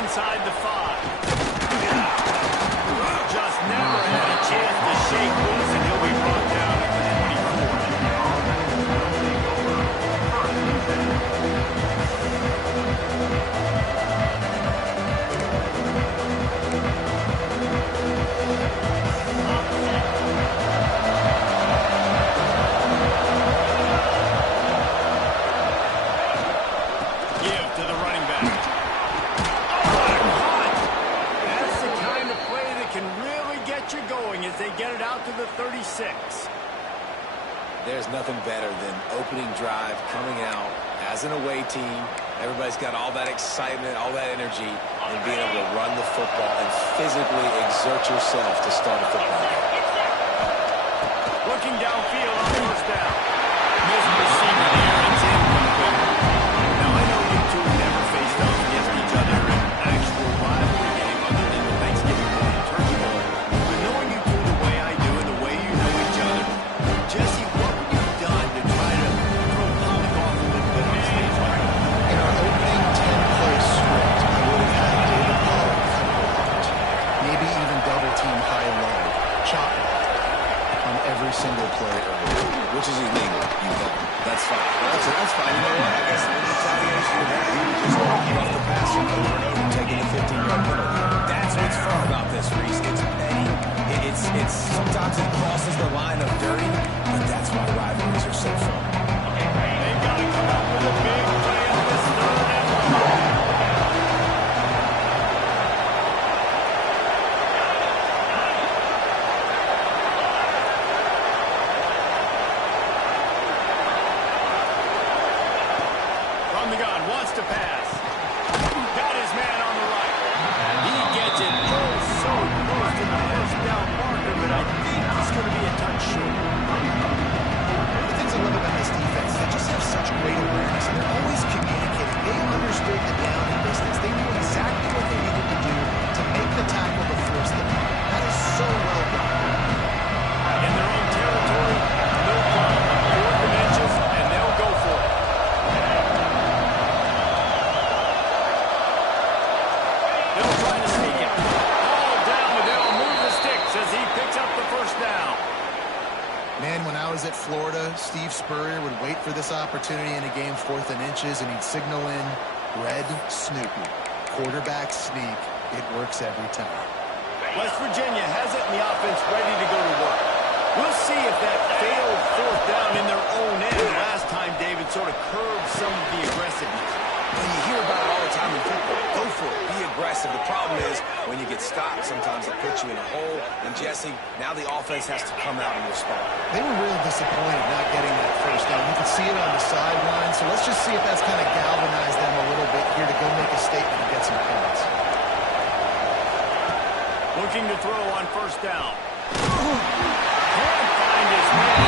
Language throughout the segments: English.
inside the 5. Just never had a chance to shake loose, and he'll be brought down at the 24. Give to the running back. You're going as they get it out to the 36. There's nothing better than opening drive, coming out as an away team. Everybody's got all that excitement, all that energy, and being able to run the football and physically exert yourself to start a football game. Looking downfield on first down. Missed the seam of the air. It's incomplete. Now, I know you two never faced off against each other in an actual rivalry game other than the Thanksgiving morning turkey bowl. Jesse, what have you done to try to throw Pollock off a little bit on stage right now? In our opening 10-play script, I would have had David Pollock cut blocked, maybe even double-team high-low, chop block on every single play early. Which is illegal. You know. That's fine. That's fine. You know what? I guess in retaliation to that, you just rough the passer over and over, taking a 15-yard penalty. That's what's fun about this, Reese. It's petty. It's sometimes it crosses the line of dirty, but that's why rivalries are so fun. They've got to come up with a big play on this third and long. From the gun, wants to pass. Got his man on the right. He gets it so close to the first down marker, but I think it's going to be a touch short. One of the things I love about this defense, they just have such great awareness, and they're always communicating. They understood the down and distance. They knew exactly what they needed to do to make the tackle to force the punt. That is so well done. In their own territory, no problem. 4th and inches, and they'll go for it. They'll try to sneak it. All down, but they'll move the sticks as he picks up the first down. Man, when I was at Florida, Steve Spurrier would wait for this opportunity in a game 4th and inches, and he'd signal in red Snoopy. Quarterback sneak. It works every time. West Virginia has it in the offense ready to go to work. We'll see if that failed 4th down in their own end last time David sort of curbed some of the aggressiveness. Well, you hear about it all the time in football. Go for it. Be aggressive. The problem is when you get stopped, sometimes it puts you in a hole. And, Jesse, now the offense has to come out and respond. They were real disappointed not getting that first down. You could see it on the sideline. So let's just see if that's kind of galvanized them a little bit here to go make a statement and get some points. Looking to throw on first down. Can't find his man.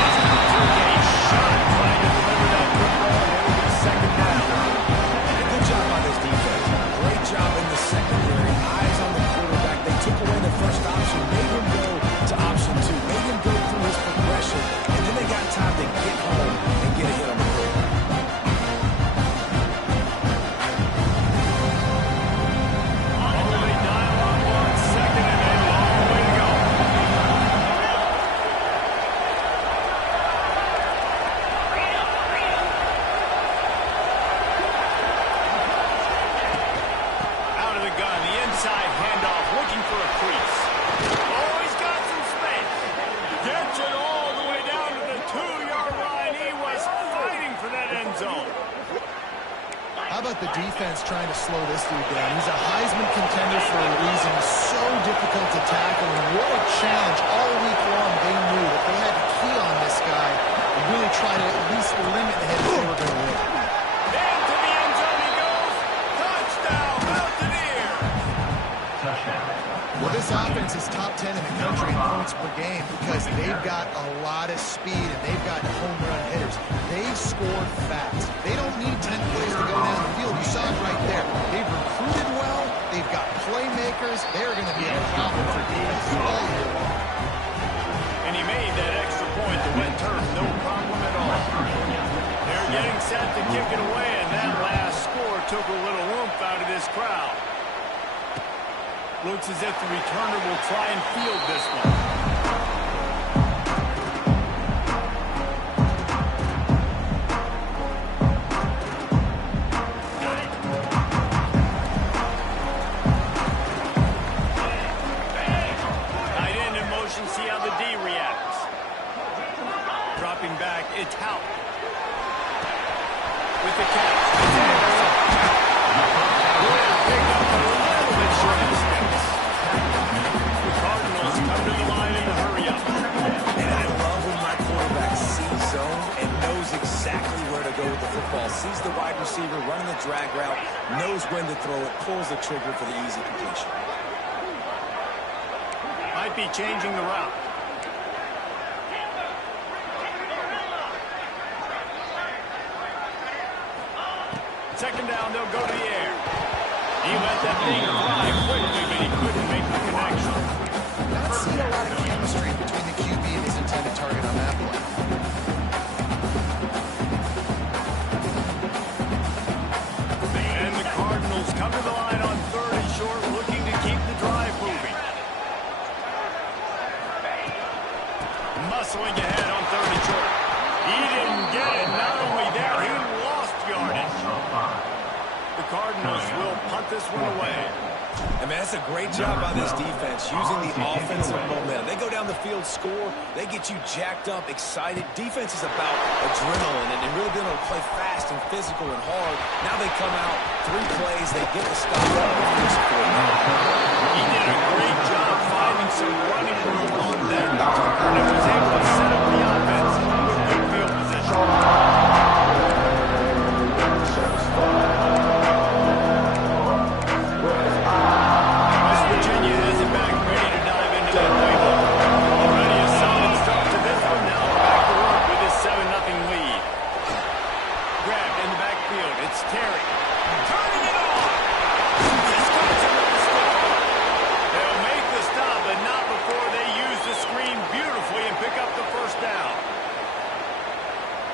Took a shot trying to deliver that football, and it will be second down. Good job by this defense. Great job in the secondary. Eyes on the quarterback. They took away the first option, made him go to option 2, made him go through his progression, and then they got time to get home and get a hit on the quarterback. Early dialogue on second and a long way to go. Out of the gun, the inside handoff, looking for a crease. Oh, he's got some space. Gets it all the way down to the 2-yard line. He was fighting for that end zone. How about the defense trying to slow this dude down? He's a Heisman contender for a reason. He's so difficult to tackle, and what a challenge. All week long, they knew that they had to key on this guy and really try to at least limit him if they were going to win. Into the end zone he goes. Touchdown, Mountaineer. Well, this offense is top 10 in the country in points per game because they've got a lot of speed and they've got home run hitters. They've scored fast. They don't need 10 plays to go down the field. You saw it right there. They've recruited well. They've got playmakers. They're going to be a problem for defense all year long. And he made that extra point to win turf. No problem at all. They're getting set to kick it away, and that last score took a little oomph out of this crowd. Looks as if the returner will try and field this one. Tight end in motion, see how the D reacts. Dropping back, it's Hout. With the catch. Pick up a little bit short of the sticks. The Cardinals come to the line in the hurry up. And I love when my quarterback sees zone and knows exactly where to go with the football. Sees the wide receiver running the drag route, knows when to throw it, pulls the trigger for the easy completion. Might be changing the route. Second down, they'll go to the air. He let that thing fly quickly, but he couldn't make the connection. Not seeing a lot of chemistry between the QB and his intended target on that play. And the Cardinals come to the line on 3rd and short, looking to keep the drive moving. Muscling ahead on 3rd and short. He didn't get it. Not only that, he lost yardage. The Cardinals will punt this one away. I mean, that's a great job by this defense, using the offensive momentum. They go down the field, score, they get you jacked up, excited. Defense is about adrenaline and really being able to play fast and physical and hard. Now they come out, 3 plays, they get the stop. He did a great job finding some running room on that return and was able to set up the offense with good field position.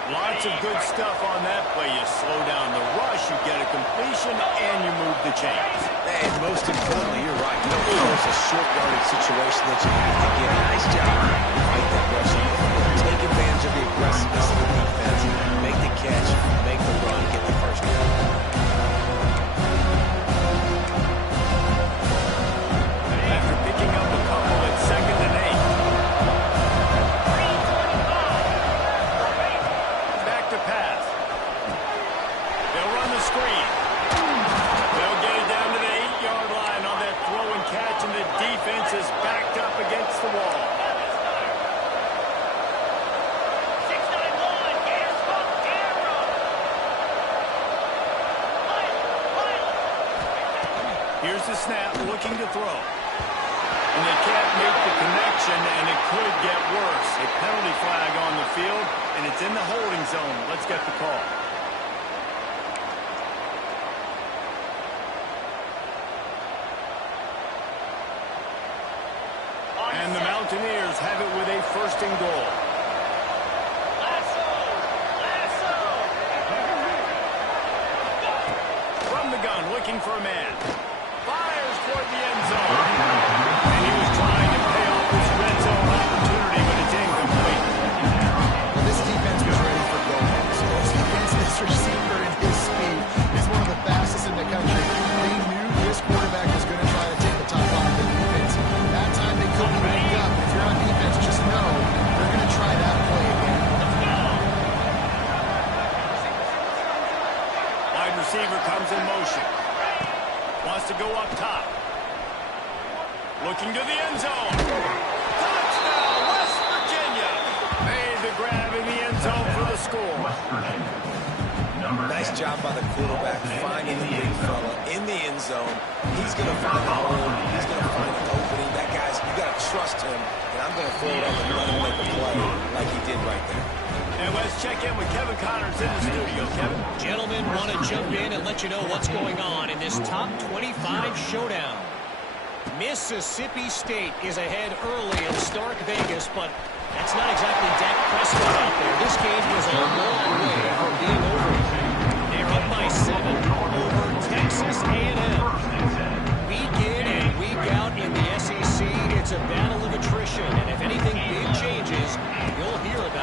Lots of good stuff on that play. You slow down the rush, you get a completion, and you move the chains. And most importantly, you're right. You don't force a short yardage situation that you have to get. Nice job. Fight that rush. Take advantage of the aggressiveness of the defense. Make the catch, make the run, get the first down. After picking up a couple at 2nd and 8. Pass. They'll run the screen. They'll get it down to the 8-yard line on that throw and catch, and the defense is backed up against the wall. Here's the snap, looking to throw. And they can't make the connection, and it could get worse. A penalty flag on the field, and it's in the holding zone. Let's get the call. And the Mountaineers have it with a 1st and goal. From the gun, looking for a man. Fires toward the end zone. And he was trying to pay off this red zone opportunity, but it's incomplete. Well, this defense was ready for Gomez. Against this receiver and his speed, he's one of the fastest in the country. They knew this quarterback was going to try to take the top off the defense. That time they couldn't wake up. If you're on defense, just know they're going to try that play again. Wide receiver comes in motion. Wants to go up top. Looking to the end zone. Touchdown, West Virginia. Made the grab in the end zone for the score. Nice job by the quarterback finding the big fella in the end zone. He's going to find the hole. He's going to find the opening. That guy's, you got to trust him. And I'm going to throw it up and let him make a play like he did right there. And let's check in with Kevin Connors in the studio. Kevin? Gentlemen, want to jump in and let you know what's going on in this top 25 showdown. Mississippi State is ahead early in Stark Vegas, but that's not exactly Dak Prescott out there. This game is a long way from being over. They're up by 7 over Texas A&M. Week in and week out,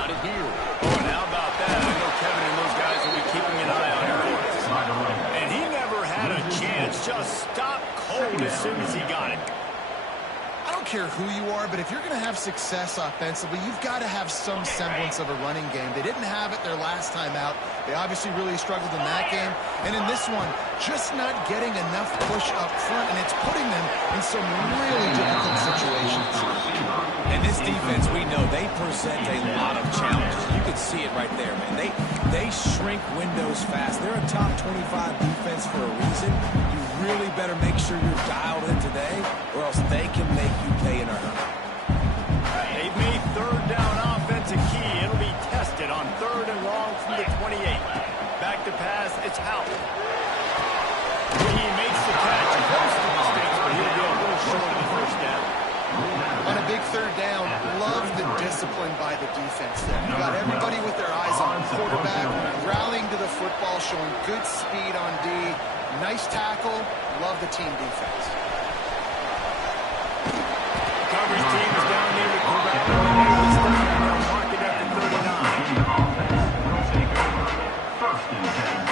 got it here. Oh, and how about that? I know Kevin and those guys will be keeping an eye on him. And he never had a chance. Just stopped cold as soon as he got it. I don't care who you are, but if you're going to have success offensively, you've got to have some semblance of a running game. They didn't have it their last time out. They obviously really struggled in that game. And in this one, just not getting enough push up front, and it's putting them in some really difficult situations. And this defense, we know, they present a lot of challenges. You can see it right there, man. They shrink windows fast. They're a top 25 defense for a reason. You really better make sure you're dialed in today, or else they can make you pay in a hurry. They've made third down offense a key. It'll be tested on 3rd and long from the 28. Back to pass, it's Howell. He makes the catch. Most of the mistakes, but he'll be a little short of the first down. On a big 3rd down, love the discipline by the defense there. You got everybody with their eyes on the quarterback, rallying to the football, showing good speed on D. Nice tackle. Love the team defense. Coverage team is down near the corral. They'll mark it at the 39. First and 10.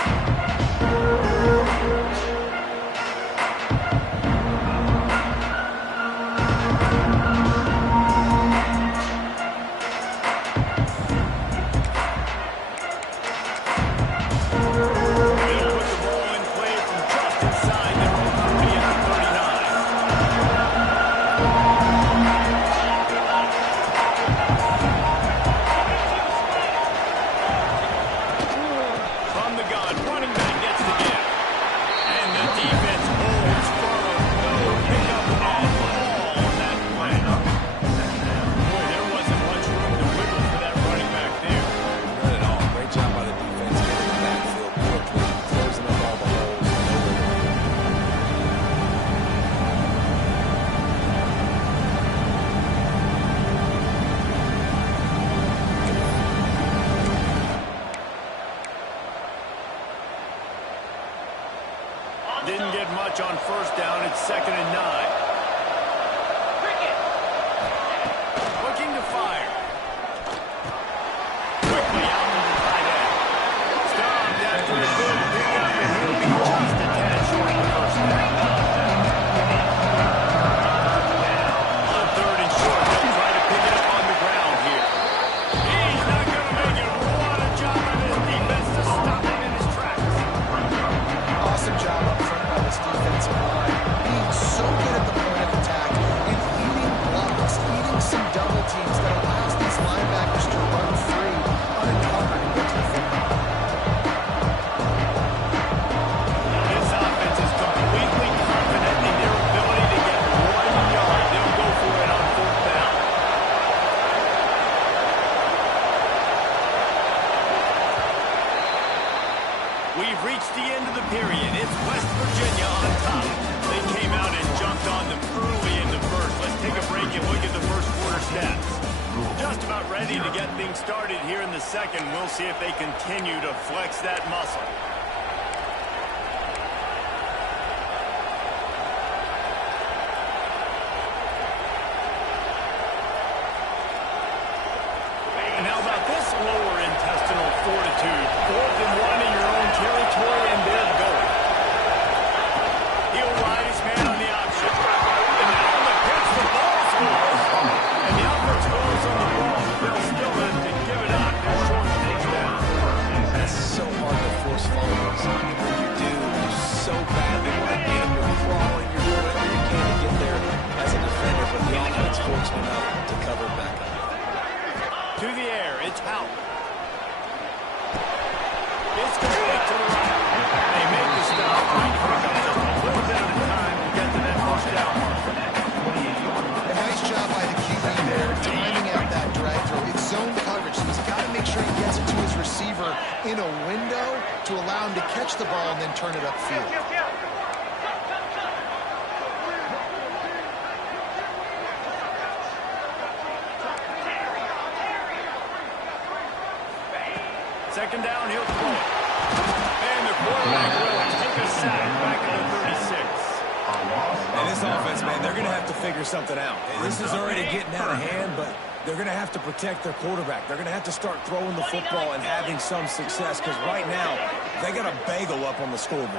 Didn't get much on first down. It's 2nd and 9. Looking to fire. Quickly out to the tight end. Stopped after a good pickup, and he'll be just a tad short of the first down. On 3rd and short, they'll try to pick it up on the ground here. He's not going to make it. What a job on his defense to stop him in his tracks. Awesome job up front by this defensive line. Being so good at the point of attack and eating blocks, eating some double teams that allows these linebackers to run free, unencumbered, and get to the football. This offense is completely confident in their ability to get 1 yard. They'll go for it on 4th down. We've reached the end of the period. It's West Virginia on top. They came out and jumped on them early in the first. Let's take a break and look at the first quarter stats. Just about ready to get things started here in the second. We'll see if they continue to flex that muscle. And how about this lower intestinal fortitude? 4th and 1 in your own territory, and they're going. He'll ride his man on the option. And now on the pitch, the ball's loose. And the offense goes on the ball. They'll still have to give it up. They're short things down. That's so hard to force fumbles. And when you do, you so badly want to get them. You're crawling, you're doing whatever you can to get there as a defender, but the offense fortunate enough to cover it back up. To the air, it's Howell. It's complete to the right. They make the stop. Right quick up just a little bit at a time to get to that first down. A nice job by the QB there, timing out that drag throw. It's zone coverage, so he's got to make sure he gets it to his receiver in a window to allow him to catch the ball and then turn it upfield. Second down, he'll throw it. And the quarterback will take a sack back at the 36. And this offense, man, they're going to have to figure something out. This is already getting out of hand, but They're going to have to protect their quarterback. They're going to have to start throwing the football and having some success because right now they got a bagel up on the scoreboard.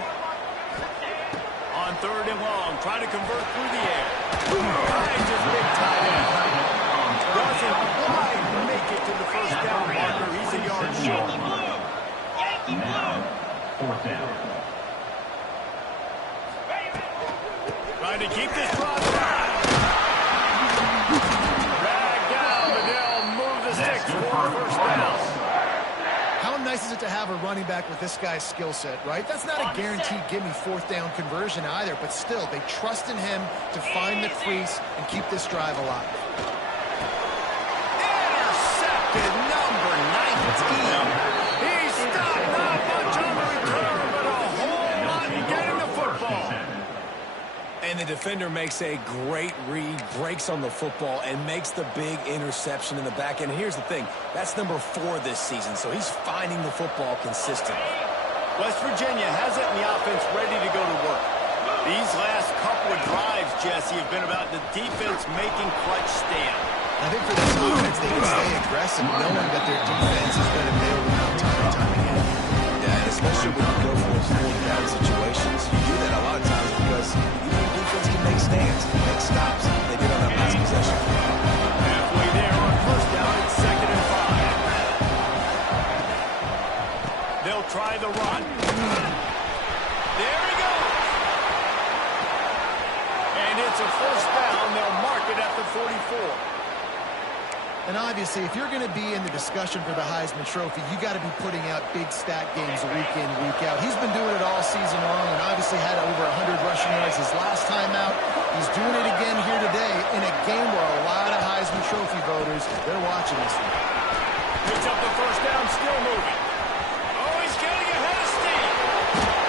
On 3rd and long, trying to convert through the air. Finds his big tight end. Doesn't quite make it to the first down marker. He's a yard short. Now, 4th down. Trying to keep this drive alive. Dragged down, but they'll move the sticks for first down. How nice is it to have a running back with this guy's skill set, right? That's not a guaranteed give-me 4th down conversion either, but still, they trust in him to find the crease and keep this drive alive. Intercepted, number 19. He stopped not much on the return, but a whole lot getting the football. And the defender makes a great read, breaks on the football, and makes the big interception in the back end. Here's the thing. That's number 4 this season, so he's finding the football consistently. West Virginia has it in the offense ready to go to work. These last couple of drives, Jesse, have been about the defense making clutch stand. I think for this offense, they can stay aggressive knowing that their defense is going to bail them out time and time again. Yeah, and especially when you go for those 4th down situations, you do that a lot of times because your defense can make stands, make stops. They did on that last possession. Halfway there on first down, it's 2nd and 5. They'll try the run. There he goes. And it's a first down. They'll mark it at the 44. And obviously, if you're going to be in the discussion for the Heisman Trophy, you got to be putting out big stat games week in, week out. He's been doing it all season long and obviously had over 100 rushing yards his last time out. He's doing it again here today in a game where a lot of Heisman Trophy voters, they're watching this one. Picks up the first down, still moving. Oh, he's getting ahead of steam.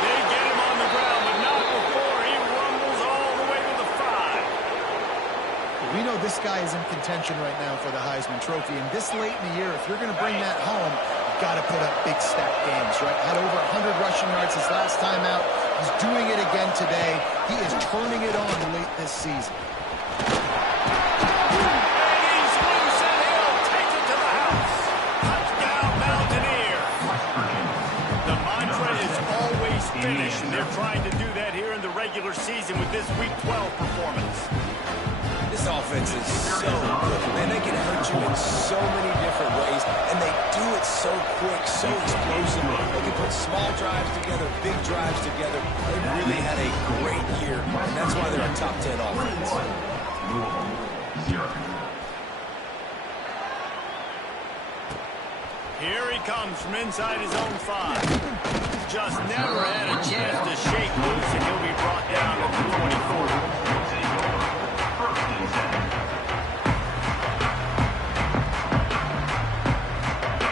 They get him on the ground, but not before he rumbles all the way to the 5. We know this guy is in contention right now for the Heisman Trophy, and this late in the year, if you're going to bring that home, you've got to put up big stat games, right? Had over 100 rushing yards his last time out. He's doing it again today. He is turning it on late this season. And he's loose, and he'll take it to the house. Touchdown, Mountaineer. The mantra is always finish, and they're trying to do that here in the regular season with this Week 12 performance. This offense is so good. Man, they can hurt you in so many different ways, and they do it so quick, so explosive. They can put small drives together, big drives together. They've really had a great year, and that's why they're a top 10 offense. Here he comes from inside his own 5. Just never had a chance to shake loose, and he'll be brought down at the 24.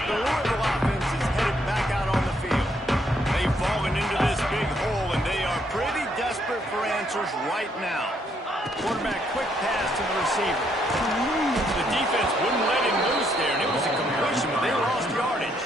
The Louisville offense is headed back out on the field. They've fallen into this big hole, and they are pretty desperate for answers right now. Quarterback, quick pass to the receiver. The defense wouldn't let him loose there, and it was a completion, but they lost yardage.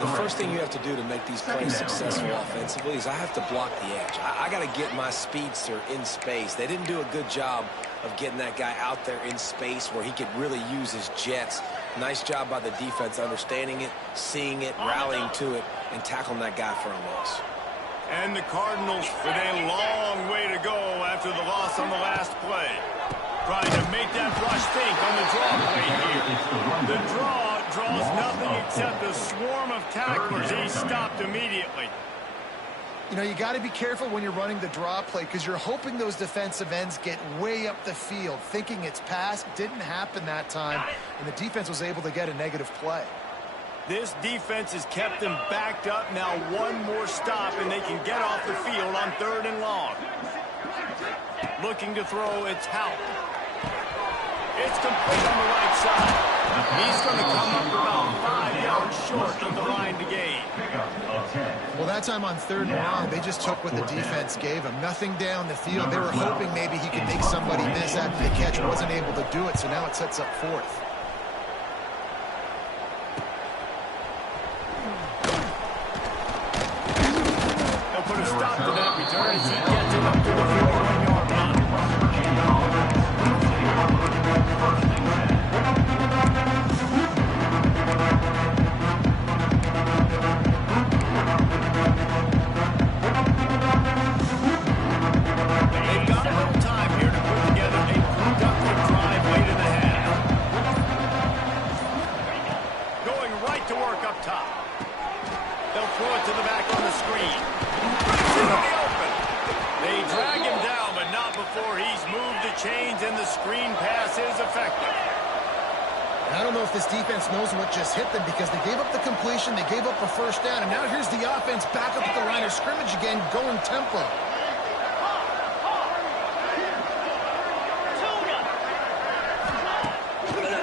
The first thing you have to do to make these plays successful offensively is I have to block the edge. I got to get my speedster in space. They didn't do a good job of getting that guy out there in space where he could really use his jets. Nice job by the defense understanding it, seeing it, rallying to it, and tackling that guy for a loss. And the Cardinals with a long way to go after the loss on the last play. Trying to make that rush think on the draw play here. The draw draws nothing except a swarm of tacklers. He stopped immediately. You know, you got to be careful when you're running the draw play because you're hoping those defensive ends get way up the field, thinking it's pass. Didn't happen that time, and the defense was able to get a negative play. This defense has kept them backed up. Now one more stop, and they can get off the field on 3rd and long. Looking to throw, it's Houck. It's complete on the right side. He's going to come up about 5 yards short of the line to gain. Well, that time on 3rd and long, they just took what the defense gave him. Nothing down the field. They were hoping maybe he could make somebody miss after the catch. Wasn't able to do it, so now it sets up 4th. They'll put a stop to that return as he gets it up to the 41-yard line. right to work up top. They'll throw it to the back on the screen. Breaks into the open. They drag him down, but not before he's moved the chains, and the screen pass is effective. I don't know if this defense knows what just hit them because they gave up the completion, they gave up a first down, and now here's the offense back up at the line of scrimmage again, going tempo.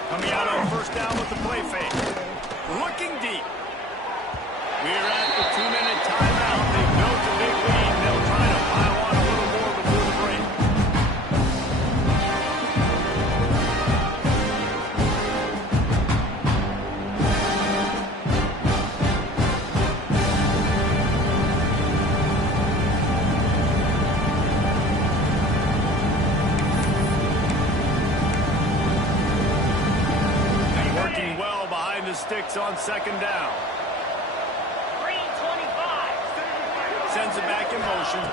Coming out on first down with the play fake. Looking deep. We're at the 2-minute timeout. They've built a big lead, and they'll try to pile on a little more before the break. Working well behind the sticks on second down. Sends it back in motion.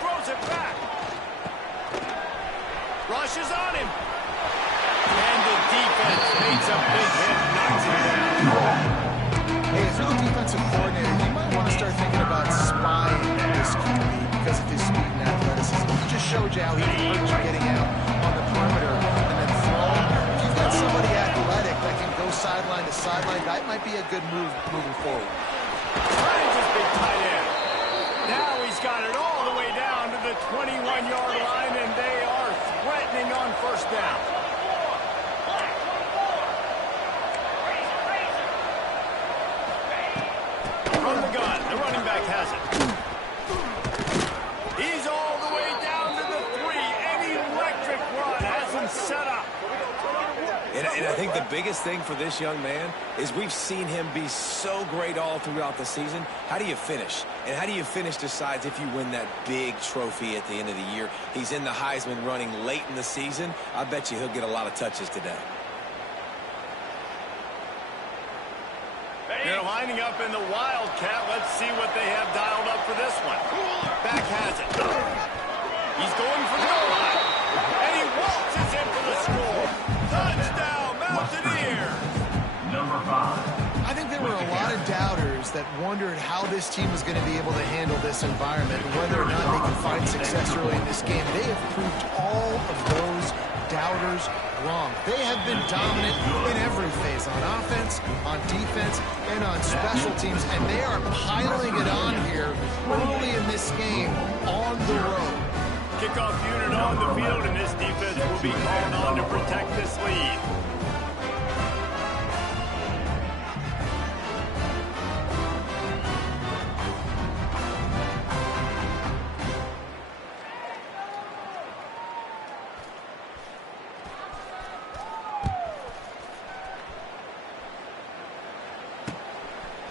Throws it back. Rushes on him. And the defense makes a big hit, knocks him down. Hey, if you're the defensive coordinator, you might want to start thinking about spying this QB because of his speed and athleticism. He just showed you how he can hurt you getting out on the perimeter and then throwing. If you've got somebody athletic that can go sideline to sideline, that might be a good move moving forward. Finds his big tight end. Now he's got it all the way down to the 21-yard line, and they are threatening on first down. From the gun, the running back has it. He's all the way down to the 3. An electric run has him set up. And I think the biggest thing for this young man is we've seen him be so great all throughout the season. How do you finish? And how do you finish decides if you win that big trophy at the end of the year. He's in the Heisman running late in the season. I bet you he'll get a lot of touches today. They're lining up in the Wildcat. Let's see what they have dialed up for this one. Back has it. He's going for the goal line. And he waltzes in for the score. Touchdown, Mountaineers. Number 5. I think there were a lot of doubters that wondered how this team was going to be able to handle this environment and whether or not they can find success early in this game. They have proved all of those doubters wrong. They have been dominant in every phase, on offense, on defense, and on special teams, and they are piling it on here early in this game on the road. Kickoff unit on the field, and this defense will be called on to protect this lead.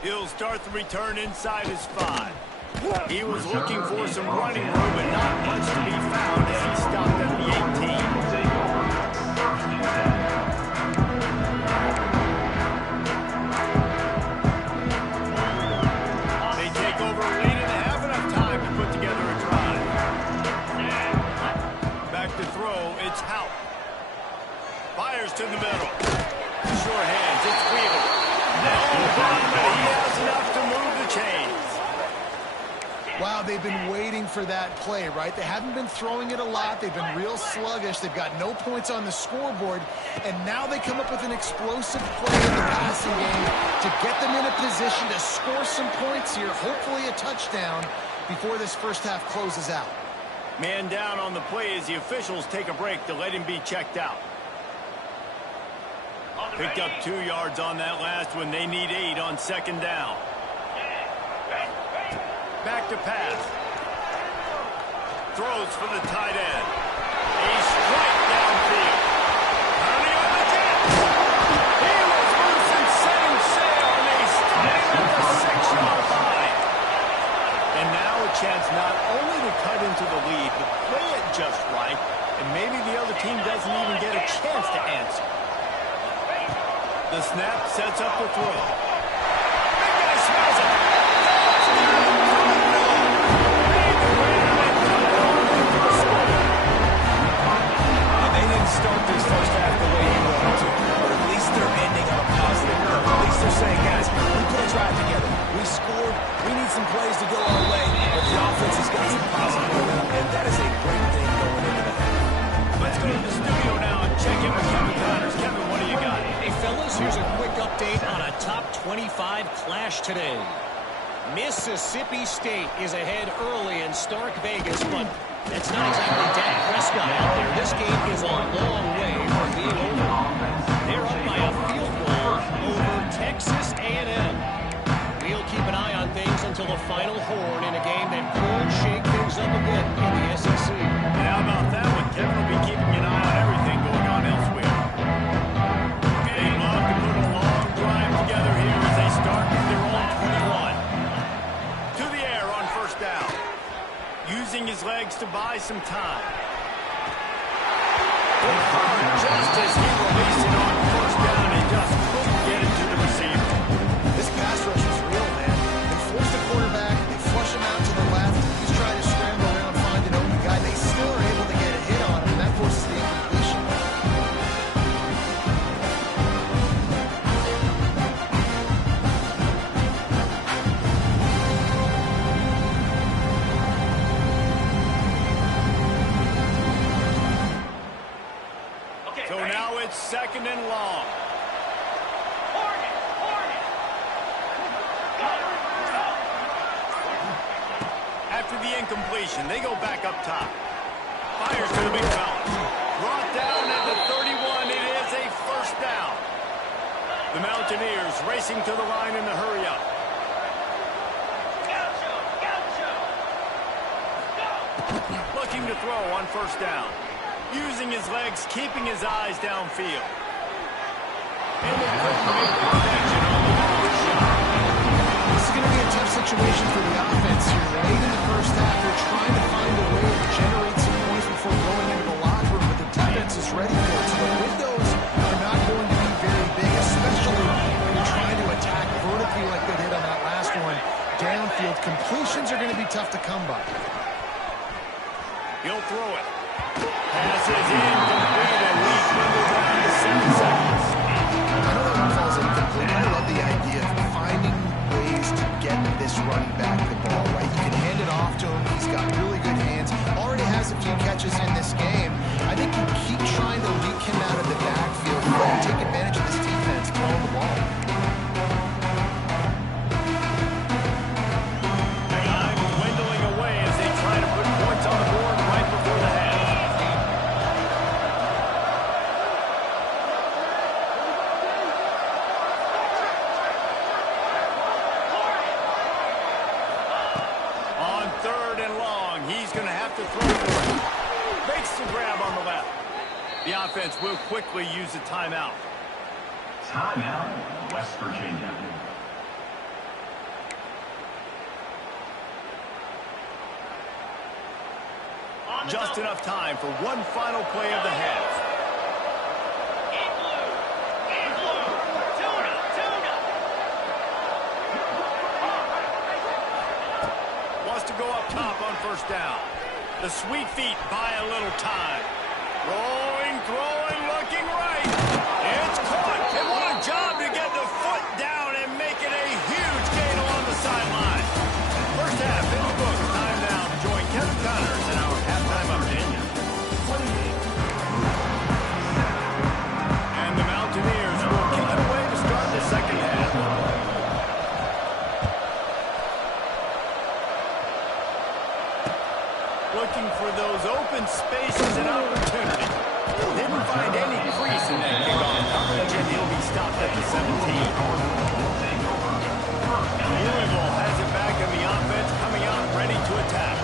He'll start the return inside his 5. He was looking for some running room, but not much to be found as he stopped at the 18. They take over a lead and have enough time to put together a drive. Back to throw, it's Hout. Fires to the middle. Short hands, it's Wheeler. But he has enough to move the chains. Wow, they've been waiting for that play, right? They haven't been throwing it a lot. They've been real sluggish. They've got no points on the scoreboard. And now they come up with an explosive play in the passing game to get them in a position to score some points here, hopefully a touchdown, before this first half closes out. Man down on the play as the officials take a break to let him be checked out. Picked up 2 yards on that last one. They need 8 on second down. Back to pass. Throws for the tight end. A strike downfield. Turning on the jet. He was loose and setting sail, and they stop him at the 6-yard line. And now a chance not only to cut into the lead, but play it just right, and maybe the other team doesn't even get a chance to answer. The snap sets up the throw. Big guy smells it. And they didn't start this first half the way you wanted to, but at least they're ending on a positive note. At least they're saying, try it together. We scored. We need some plays to go our way, but the offense has got some positive momentum, and that is a great thing going into the half. Let's go to the studio now and check in with Kevin Connors. Kevin, what do you got? Hey, fellas, here's a quick update on a top 25 clash today. Mississippi State is ahead early in Stark Vegas, but that's not exactly Dak Prescott out there. This game is a long way from being over. They're up by a field goal over Texas A&M. We'll keep an eye on things until the final horn in a game that could shake things up a bit in the SEC. And how about that one? Kevin will be keeping an eye on everything going on elsewhere. They love to put a long drive together here as they start with their own 21. To the air on first down. Using his legs to buy some time. Just as he released it on first down, he just couldn't get it to the receiver. This pass rush is real, man. They force the quarterback, they flush him out to the left. He's trying to scramble around, find an open guy. They still are able to get a hit on him, and that forces the incompletion. So now it's second and long. After the incompletion, they go back up top. Fires to the big fella. Brought down at the 31. It is a first down. The Mountaineers racing to the line in the hurry-up. Looking to throw on first down. Using his legs, keeping his eyes downfield. And they couldn't make the connection on the long shot. This is going to be a tough situation for the offense here. Late in the first half, they're trying to find a way to generate some points before going into the locker room, but the defense is ready for it. So the windows are not going to be very big, especially when you're trying to attack vertically like they did on that last one. Downfield completions are going to be tough to come by. He'll throw it. Pass is incomplete, and we dwindle down to 7 seconds. I know that one falls incomplete. I love the idea of finding ways to get this running back the ball, right? You can hand it off to him. He's got really good hands. Already has a few catches in this game. I think you keep trying to leak him out of the backfield and take advantage of this defense throwing the ball. Time dwindling away as they try to put points on the board right before the half. On third and long, he's going to have to throw it. Makes the grab on the left. The offense will quickly use a timeout. Timeout, West Virginia. Just enough time for one final play of the half. Wants to go up top on first down. The sweet feet buy a little time. Rolling, throwing, looking right. It's caught. And what a job to get the foot down and make it a huge gain along the sideline. First half in the book. Time now to join Kevin Connors in our halftime update. And the Mountaineers will kick it away to start the second half. Looking for those open spaces and opportunity. Didn't find any crease in that kickoff coverage, and he'll be stopped at the 17. Louisville has it back in the offense, coming out ready to attack.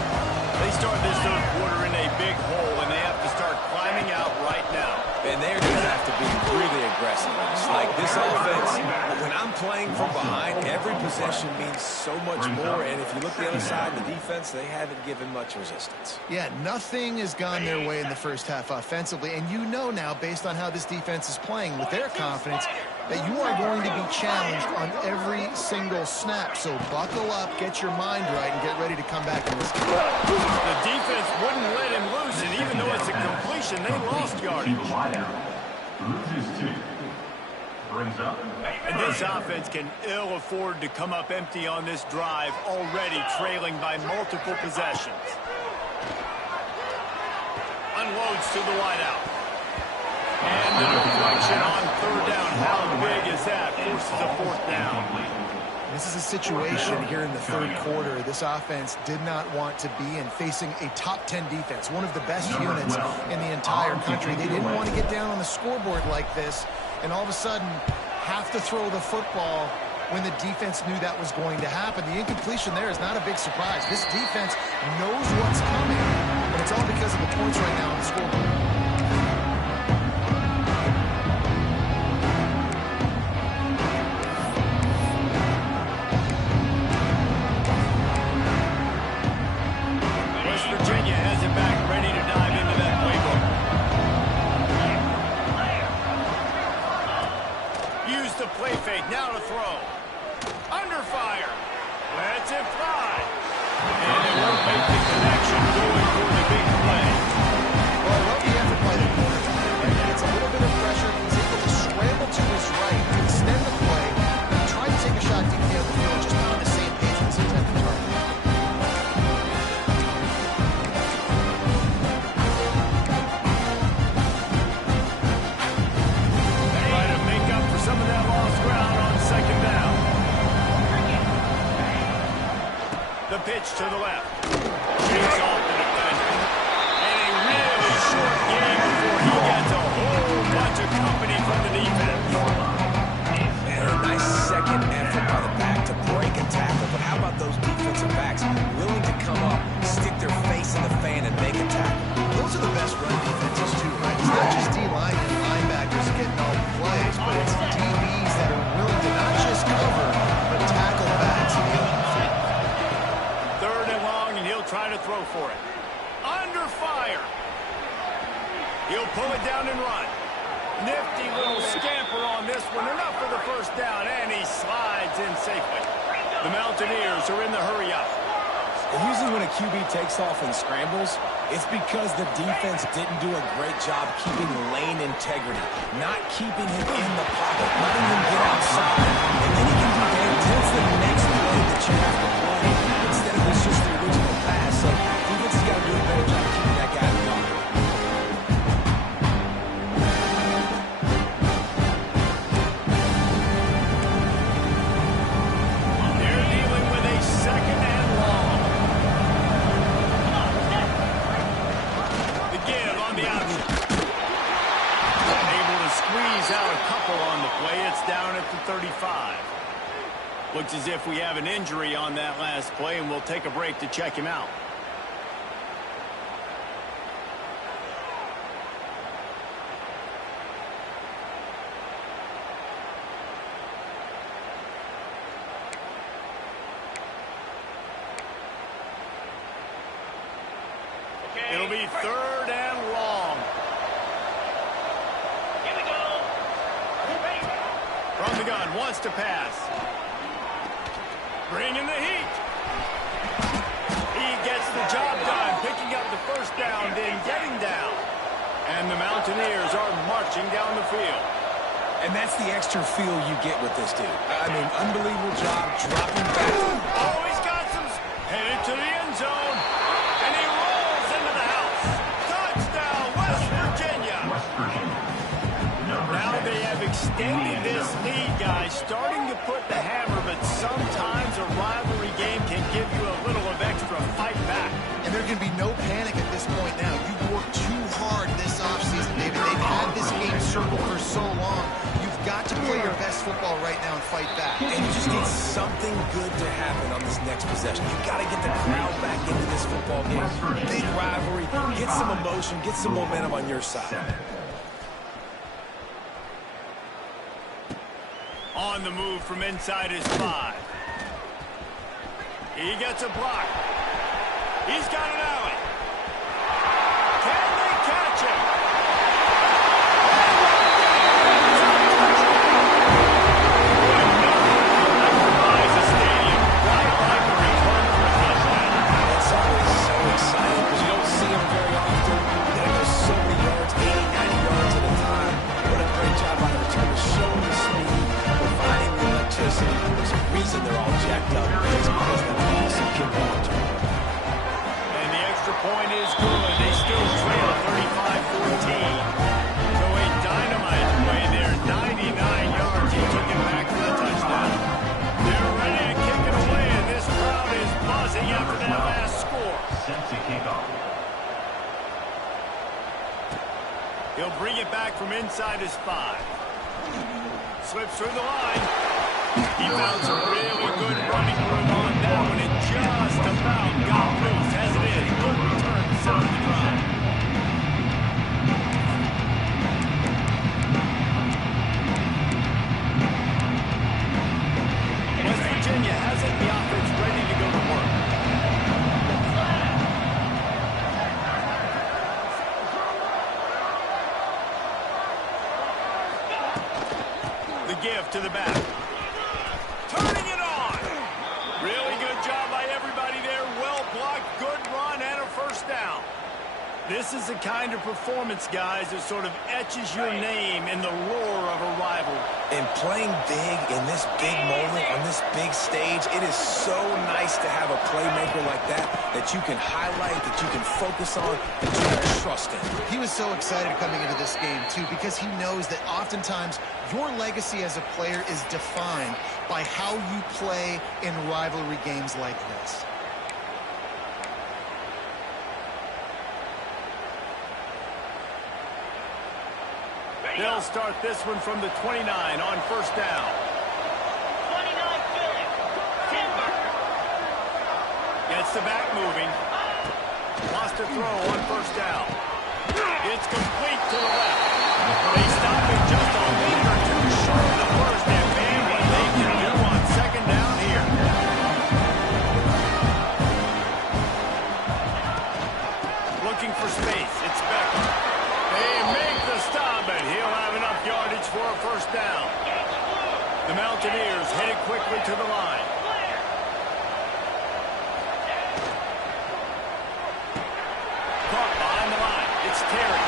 They start this third quarter in a big hole, and they have to start climbing out right now. And they're going to have to be really aggressive. Like this offense, when I'm playing from behind, every possession means so much more. And if you look the other side, the defense, they haven't given much resistance. Yeah, nothing has gone their way in the first half offensively. And you know now, based on how this defense is playing with their confidence, that you are going to be challenged on every single snap. So buckle up, get your mind right, and get ready to come back in this game. The defense wouldn't let him loose, and even though it's a completion, they lost yardage. brings up. And this offense can ill afford to come up empty on this drive, already trailing by multiple possessions. Unloads to the wideout. And the deflection on third down. How big is that? Forces a fourth down. This is a situation here in the third quarter this offense did not want to be in, facing a top 10 defense, one of the best units in the entire country. They didn't want to get down on the scoreboard like this, and all of a sudden have to throw the football when the defense knew that was going to happen. The incompletion there is not a big surprise. This defense knows what's coming, but it's all because of the points right now on the scoreboard. Play fake, now to throw. Under fire. Lets it fly. And it won't make the connection going for the big play. Well, I love the effort by the quarterback. Right? It's a little bit of pressure. He's able to scramble to his right, extend the play, and try to take a shot deep down the field, just not on the same page with his intended target. Some of that lost ground on second down. The pitch to the left. Shakes off the defender. And a really short game before he gets a whole bunch of company from the defense. And a nice second effort by the back to break a tackle. But how about those defensive backs willing to come up, stick their face in the fan, and make a tackle? Those are the best run defenses, too, right? It's not just D-line and linebackers getting all the plays, but it's DBs that are willing to not just cover, but tackle backs in the open field. Third and long, and he'll try to throw for it. Under fire. He'll pull it down and run. Nifty little scamper on this one. Enough for the first down, and he slides in safely. The Mountaineers are in the hurry-up. Usually when a QB takes off and scrambles, it's because the defense didn't do a great job keeping lane integrity, not keeping him in the pocket, letting him get outside, and then he can do damage. That's the next play that you have to play instead of this just the original pass. So defense has got to do a better job keeping that guy in the pocket. They're dealing with a second and long. Able to squeeze out a couple on the play. It's down at the 35. Looks as if we have an injury on that last play, and we'll take a break to check him out. It'll be third and long. Here we go. From the gun, wants to pass. Bringing the heat. He gets the job done, picking up the first down, then getting down. And the Mountaineers are marching down the field. And that's the extra feel you get with this dude. I mean, unbelievable job dropping back. Oh, he's got some. Headed to the end zone. And he rolls into the house. Touchdown, West Virginia. Now they have extended this lead, guys, starting to put the hammer, but sometimes a rivalry game can give you a little of extra fight back. And there can be no panic at this point now. You've worked too hard this offseason, David. They've had this game circled for so long. You've got to play your best football right now and fight back. And you just need something good to happen on this next possession. You've got to get the crowd back into this football game. Big rivalry. Get some emotion. Get some momentum on your side. On the move from inside his 5. He gets a block. He's got an alley. Can they catch him? It's always so exciting because you don't see him very often. They go so many yards, 80, 90 yards at a time. What a great job by the return to show the speed. reason they're all jacked up is because of that awesome kick return. And the extra point is good. They still trail 35-14. So a dynamite play there, 99 yards. He took it back for the touchdown. They're ready to kick it away, and this crowd is buzzing after that last score. Set to kick off. He'll bring it back from inside his 5. Slips through the line. He found some really good running room on that one. It just about got loose. As it is, good return to center the drive. West Virginia has it, the offense ready to go to work. The give to the back. Turning it on. Really good job by everybody there. Well blocked, good run, and a first down. This is the kind of performance, guys, that sort of etches your name in the roar of a rival. And playing big in this big moment, on this big stage, it is so nice to have a playmaker like that you can highlight, that you can focus on, that you can trust in. He was so excited coming into this game, too, because he knows that oftentimes your legacy as a player is defined by how you play in rivalry games like this. They'll start this one from the 29 on first down. 29 Philly. Timber. Gets the back moving. Lost a throw on first down. It's complete to the left. They stop it just a meter or two short of the first, and man, what they can do on second down here. Looking for space. It's Beckham. They make the stop, and he'll have enough yardage for a first down. The Mountaineers headed quickly to the line. Caught behind the line. It's Terry.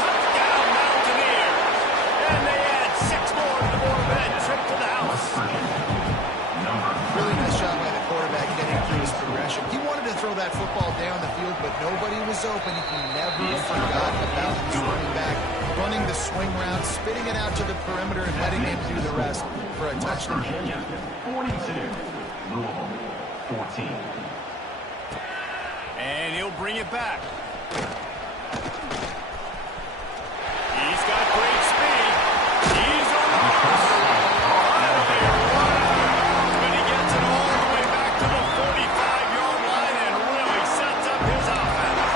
Touchdown, Mountaineers. And they add 6 more to the board of that trip to the house. Really nice job by the quarterback getting through his progression. He wanted to throw that football down the field, but nobody was open. He never forgot about his running back, running the swing route, spitting it out to the perimeter, and letting him do the rest for a touchdown. 42, Louisville 14. And he'll bring it back. He's got great speed. He's on the course. But he gets it all the way back to the 45-yard line and really sets up his offense.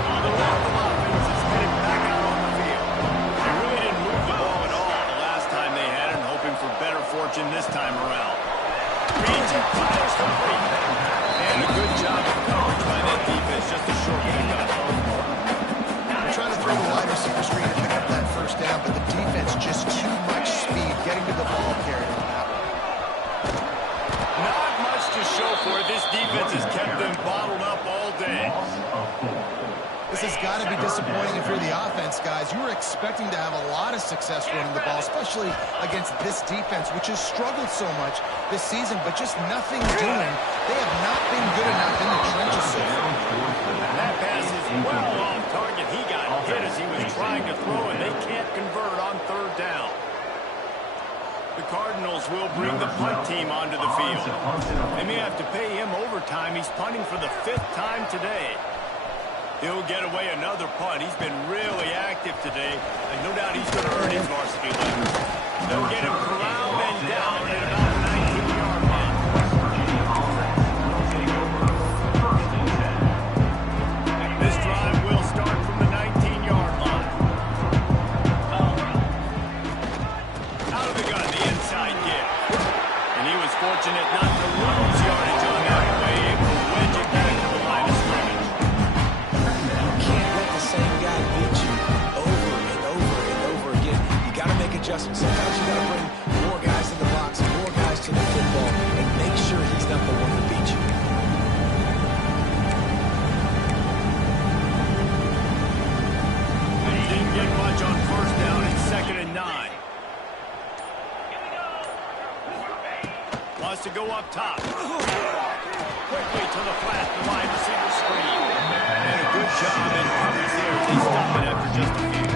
The Louisville offense is headed back out on the field. They really didn't move the ball at all the last time they had it, hoping for better fortune this time around. Reads it, fires complete. And a good job of coverage by that defense. Just a short pickup. They're trying to throw the wide receiver screen to pick up that first down, but the defense just too much speed getting to the ball carrier on that one. Not much to show for it. This defense has kept them bottled up all day. This has got to be disappointing if you're the offense, guys. You were expecting to have a lot of success running the ball, especially against this defense, which has struggled so much this season, but just nothing doing. They have not been good enough in the trenches so far. That pass is well off target. He got hit as he was trying to throw, and they can't convert on third down. The Cardinals will bring the punt team onto the field. They may have to pay him overtime. He's punting for the 5th time today. He'll get away another punt. He's been really active today, and no doubt he's going to earn his varsity letters. They'll get him ground and down at about the 19-yard line. This drive will start from the 19-yard line. Out of the gun, the inside give. And he was fortunate not to lose yardage on that play, able to wedge it back to the line of scrimmage. Can't let the same guy beat you over and over and over again. You got to make adjustments. Sometimes you got to bring more guys in the box, more guys to the football, and make sure he's not the one who beat you. Didn't get much on first down. It's 2nd and 9. Wants to go up top. Quickly to the flat, the wide receiver screen. And a good job in coverage there as they stop it after just a few.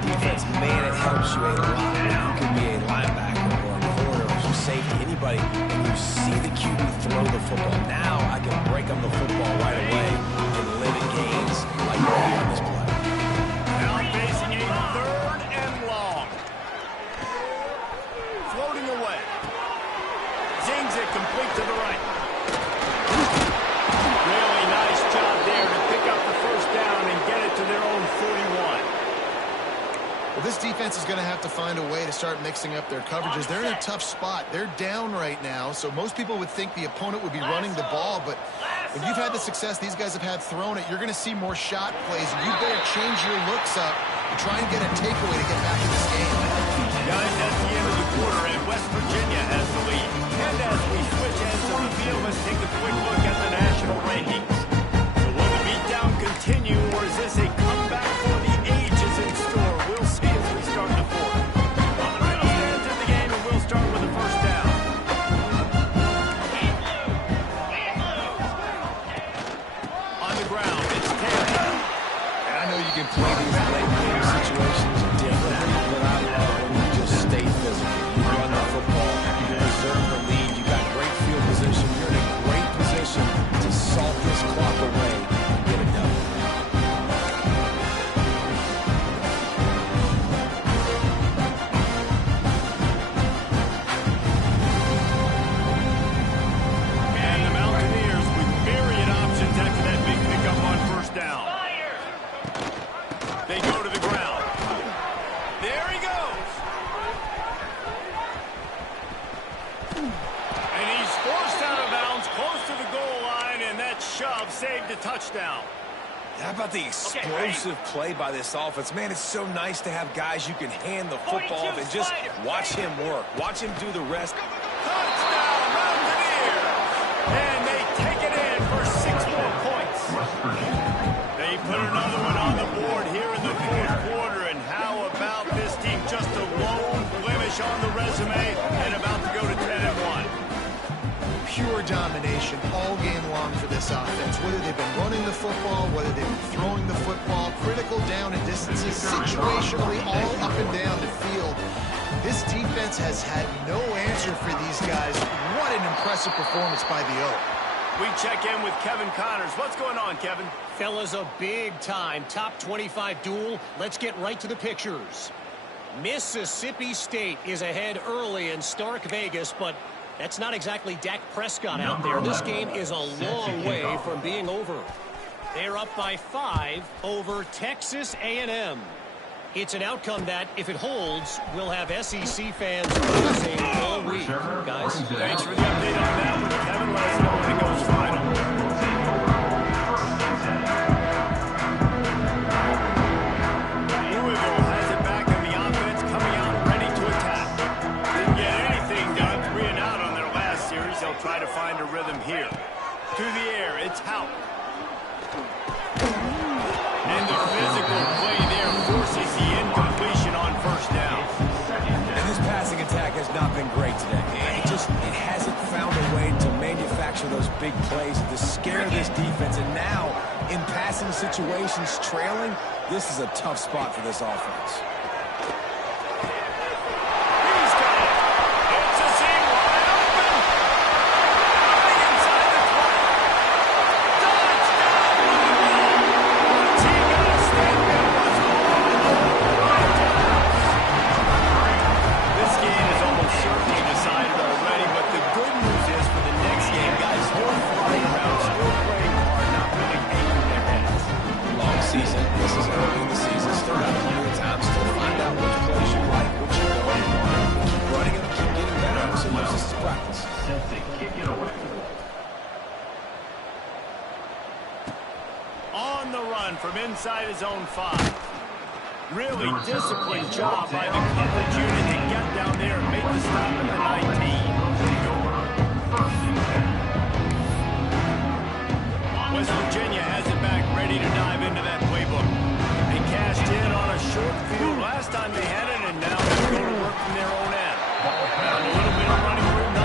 Defense, man, it helps you a lot. You can be a linebacker or a corner or a safety, anybody, and you see the QB throw the football. Now I can break them the football right away and limit gains like we're here on this play. Now facing a 3rd and long. Floating away. Zings it complete to the right. Really nice job there to pick up the 1st down and get it to their own 41. Well, this defense is going to have to find a way to start mixing up their coverages. They're in a tough spot. They're down right now, so most people would think the opponent would be running the ball, but when you've had the success these guys have had throwing it, you're going to see more shot plays, and you better change your looks up and try and get a takeaway to get back in this game. Guys, that's the end of the quarter, and West Virginia has the lead. And as we switch ends of the field, let's take a quick look at the national rankings. So will the beatdown continue, or is this a comeback for the ages in store? We'll see as we start the 4th. On the middle stands in the game, and we'll start with the 1st down. On the ground, it's Taylor. And I know you can play these late game situations differently, but I love when you just stay physical. You run the football, you preserve the lead, you got great field position, you're in a great position to salt this clock away and get it done. And the Mountaineers with myriad options after that big pickup on 1st down. They go to the ground. There he goes. And he's forced out of bounds, close to the goal line, and that shove saved a touchdown. How about the explosive play by this offense? Man, it's so nice to have guys you can hand the football off and just watch him work. Watch him do the rest. Touchdown, Mountaineers! And they take it in for 6 more points. They put another one on the board here in the 4th quarter, and how about this team? Just a lone blemish on the resume and about to go to 10-1. Pure domination all game long for this offense. Whether they've been running the football, whether they've been throwing the football, critical down and distances, situationally all up and down the field. This defense has had no answer for these guys. What an impressive performance by the O. We check in with Kevin Connors. What's going on, Kevin? Fellas, a big-time top 25 duel. Let's get right to the pictures. Mississippi State is ahead early in Stark Vegas, but that's not exactly Dak Prescott out there. This game is a long way from being over. They're up by 5 over Texas A&M. It's an outcome that, if it holds, will have SEC fans losing all week. Guys, thanks for the update on that one, Kevin. Let us know when it goes final. Louisville has it back on the offense, coming out ready to attack. Didn't get anything done, 3 and out on their last series. They'll try to find a rhythm here. To the air, it's Houck. And the physical play there forces the incompletion on 1st down. And this passing attack has not been great today. It hasn't found a way to manufacture those big plays to scare this defense. And now, in passing situations, trailing, this is a tough spot for this offense. He's got it. It's a seam wide open. Running inside the 20. Touchdown, Louisville. Team got a statement. What's going on? This game is almost certainly decided already, but the good news is for the next game, guys, still flying around, still playing hard, not really hanging their heads. Long season. This is early in the season. Still got plenty of time. Still find out which plays you like, which you don't. Keep running them, keep getting better. So use this as practice. Set to kick it away. On the run from inside his own 5. Really disciplined job by the coverage unit to get down there and make the stop at the 19. West Virginia has it back, ready to dive into that playbook. They cashed in on a short field last time they had it, and now they're going to work from their own end. A little bit of running room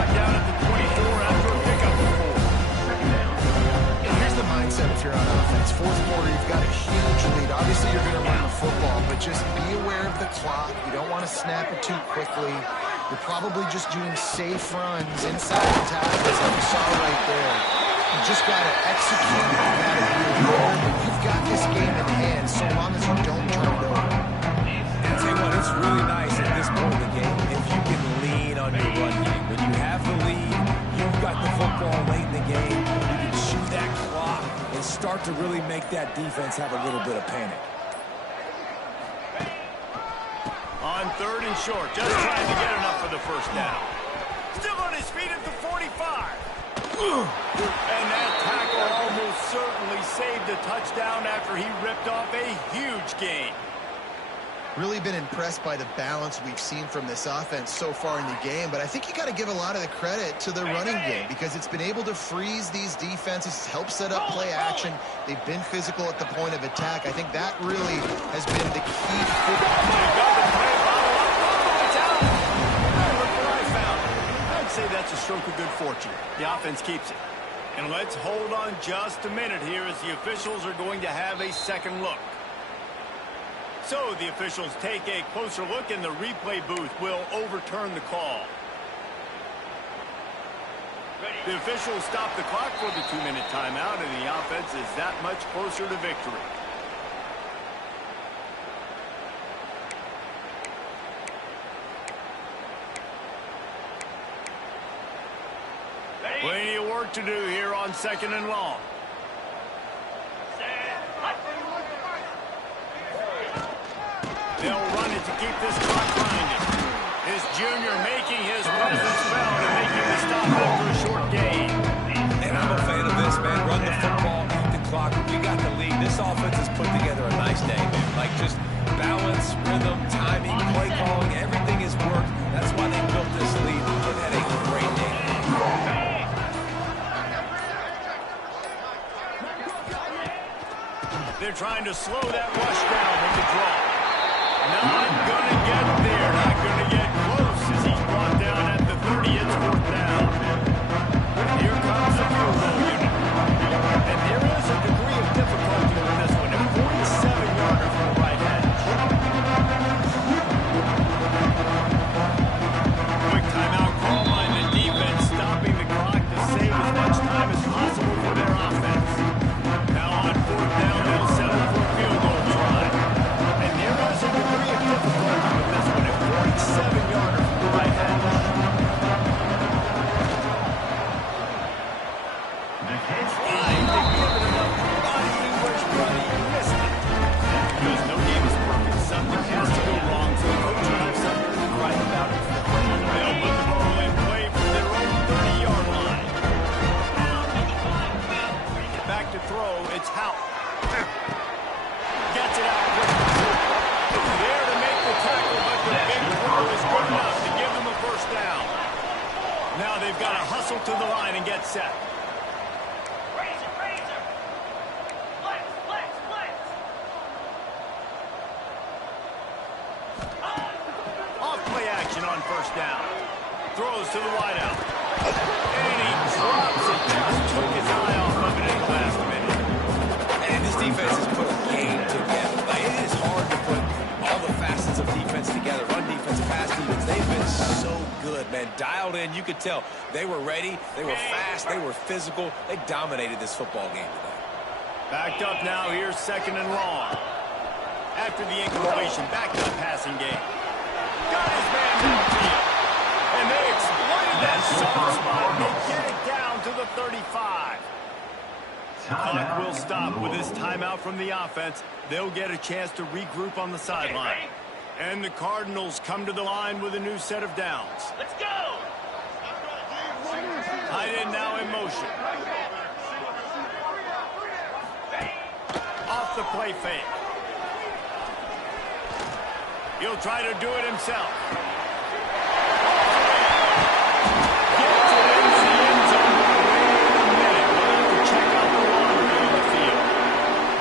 if you're on offense. Fourth quarter, you've got a huge lead. Obviously, you're going to run the football, but just be aware of the clock. You don't want to snap it too quickly. You're probably just doing safe runs inside the tackles like you saw right there. You just got to execute. You got to be aware, but you've got this game in hand so long as you don't turn it over. And I'll tell you what, it's really nice at this point in the game if you can lean on your run game. When you have the lead, you've got the football late in the game, you can chew that clock and start to really make that defense have a little bit of panic. On 3rd and short, just trying to get enough for the first down. Still on his feet at the 45. And that tackle almost certainly saved a touchdown after he ripped off a huge gain. Really been impressed by the balance we've seen from this offense so far in the game, but I think you got to give a lot of the credit to the running game because it's been able to freeze these defenses, help set up play action. They've been physical at the point of attack. I think that really has been the key. Look what I found. I'd say that's a stroke of good fortune. The offense keeps it. And let's hold on just a minute here as the officials are going to have a second look. So the officials take a closer look and the replay booth will overturn the call. The officials stop the clock for the 2-minute timeout and the offense is that much closer to victory. Plenty of work to do here on 2nd and long. They'll run it to keep this clock grinding. This junior making his presence felt and making the stop after a short gain. And I'm a fan of this, man. Run the football, keep the clock. We got the lead. This offense has put together a nice day, man. Like just balance, rhythm, timing, play calling, everything has worked. That's why they built this lead. They've had a great day. They're trying to slow that rush down with the draw. Not gonna get there, not gonna get close as he's brought down at the 30. It's 4th down. Here comes the field goal unit. And there is a degree of difficulty with this one. A 47-yarder from the right edge. Quick timeout call by the defense, stopping the clock to save as much time as possible for their offense. Now on 4th down, they'll settle for a field goal try. And there is a degree of difficulty with this one. A 47-yarder from the right edge. Trying to give it enough body English, but he missed it. Because no game is perfect. Something has to go wrong, so the coach will have something to cry about it. They'll put the ball in play from their own 30-yard line. Back to throw, it's Howe. Gets it out quickly. There to make the tackle, but the big throw is good enough to give them a first down. Now they've got to hustle to the line and get set. Off play action on 1st down. Throws to the wideout. And he drops it. Just took his eye off of it in the last minute. And this defense has put a game together. Like, it is hard to put all the facets of defense together. Run defense, pass defense. They've been so good, man. Dialed in. You could tell they were ready. They were fast. They were physical. They dominated this football game today. Backed up now. Here's 2nd and long. After the incompletion, back to the passing game. Got his man downfield. And they exploited that soft spot. They get it down to the 35. Clock will stop with this timeout from the offense. They'll get a chance to regroup on the sideline. And the Cardinals come to the line with a new set of downs. Let's go! Tight end now in motion. Off the play fake. He'll try to do it himself. Gets it into the end zone. Wait a minute. We'll have to check out the laundry on the field.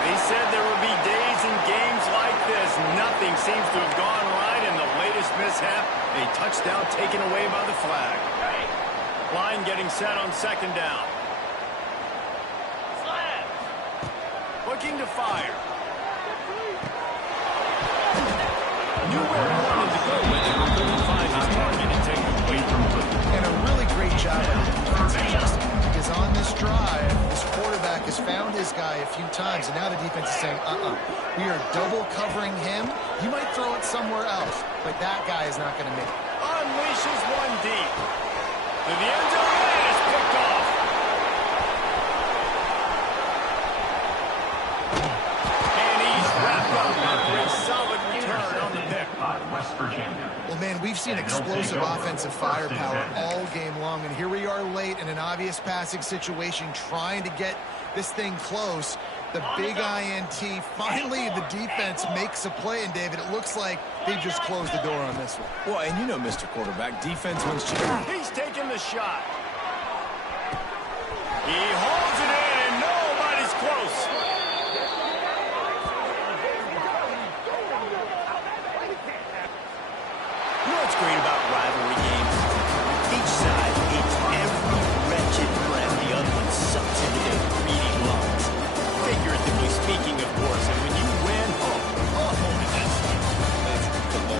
They said there would be days and games like this. Nothing seems to have gone right in the latest mishap. A touchdown taken away by the flag. Line getting set on 2nd down. looking to fire. Knew where he wanted to go with it before he finds his target and take it away from him. And a really great job by the defense, Justin, because on this drive, this quarterback has found his guy a few times, and now the defense is saying, we are double covering him. You might throw it somewhere else, but that guy is not going to make it. Unleashes one deep. To the end zone, and it's picked off. And he's wrapped up after a solid return on the pick. West Virginia. Well, man, we've seen explosive offensive firepower all game long, and here we are late in an obvious passing situation trying to get this thing close. The big INT, finally the defense makes a play, and David, it looks like they just closed the door on this one. Well, and you know, Mr. Quarterback, defense wins championships. He's taking the shot. He holds it in, and nobody's close. You know what's great about rivalry